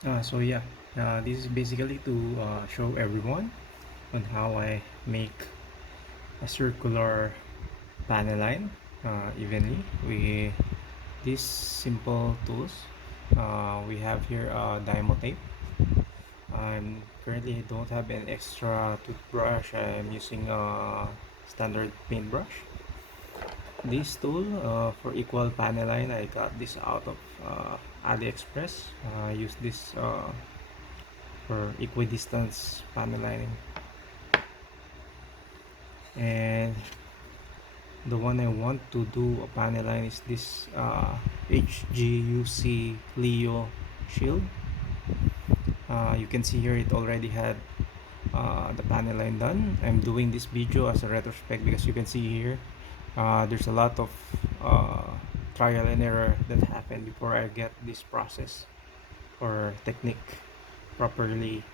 This is basically to show everyone on how I make a circular panel line evenly with these simple tools. We have here a Dymo tape. I'm currently don't have an extra toothbrush. I'm using a standard paintbrush. This tool for equal panel line, I got this out of AliExpress. I use this for equidistance panel lining, and the one I want to do a panel line is this HGUC Leo shield. You can see here it already had the panel line done. I'm doing this video as a retrospect because you can see here there's a lot of trial and error that happened before I get this process or technique properly,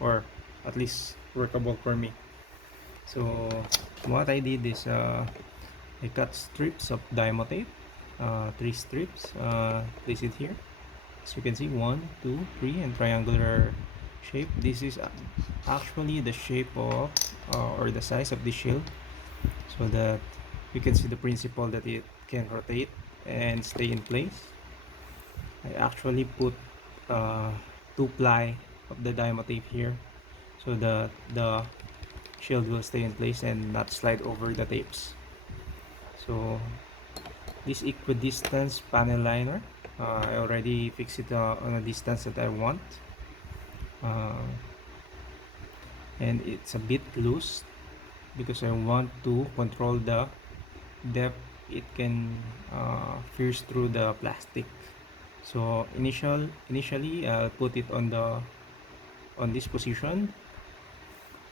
or at least workable for me. So what I did is I cut strips of Dymo tape, 3 strips, place it here. As you can see, 1, 2, 3, and triangular shape. This is actually the shape of or the size of the shield, so that you can see the principle that it can rotate and stay in place. I actually put uh, 2 ply of the Dymo tape here so that the shield will stay in place and not slide over the tapes. So this equidistance panel liner, I already fixed it on a distance that I want, uh, and it's a bit loose because I want to control the depth it can pierce through the plastic. So initially I'll put it on this position.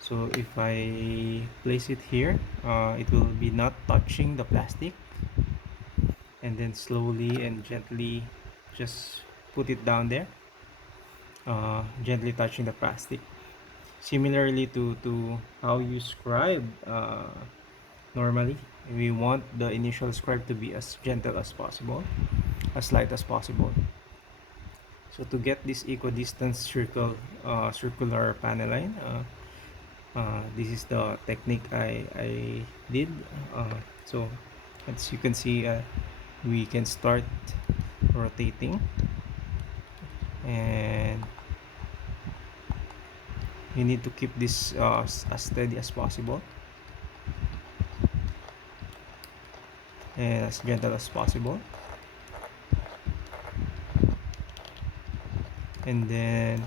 So if I place it here, it will be not touching the plastic, and then slowly and gently just put it down there, gently touching the plastic, similarly to how you scribe. Normally we want the initial scribe to be as gentle as possible, as light as possible. So to get this equidistance circular panel line, this is the technique I did. So as you can see, we can start rotating, and you need to keep this as steady as possible and as gentle as possible. And then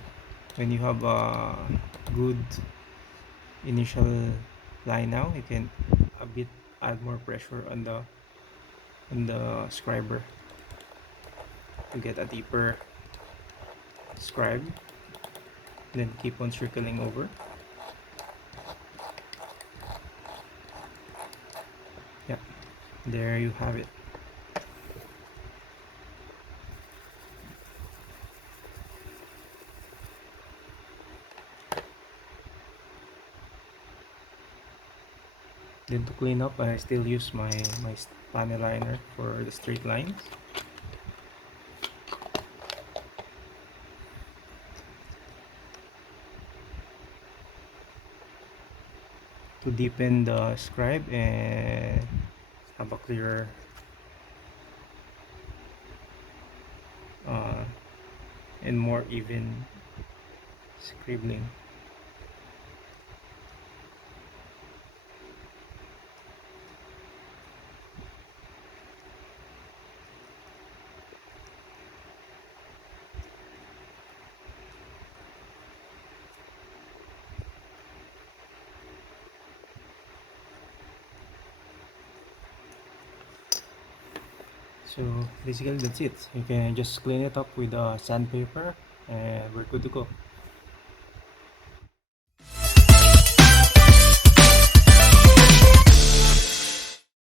when you have a good initial line, now you can a bit add more pressure on the scriber to get a deeper scribe, then keep on circling over. Yeah, there you have it. Then to clean up, I still use my panel liner for the straight lines. To deepen the scribe and have a clearer uh, and more even scribbling. So basically that's it. You can just clean it up with a sandpaper and we're good to go.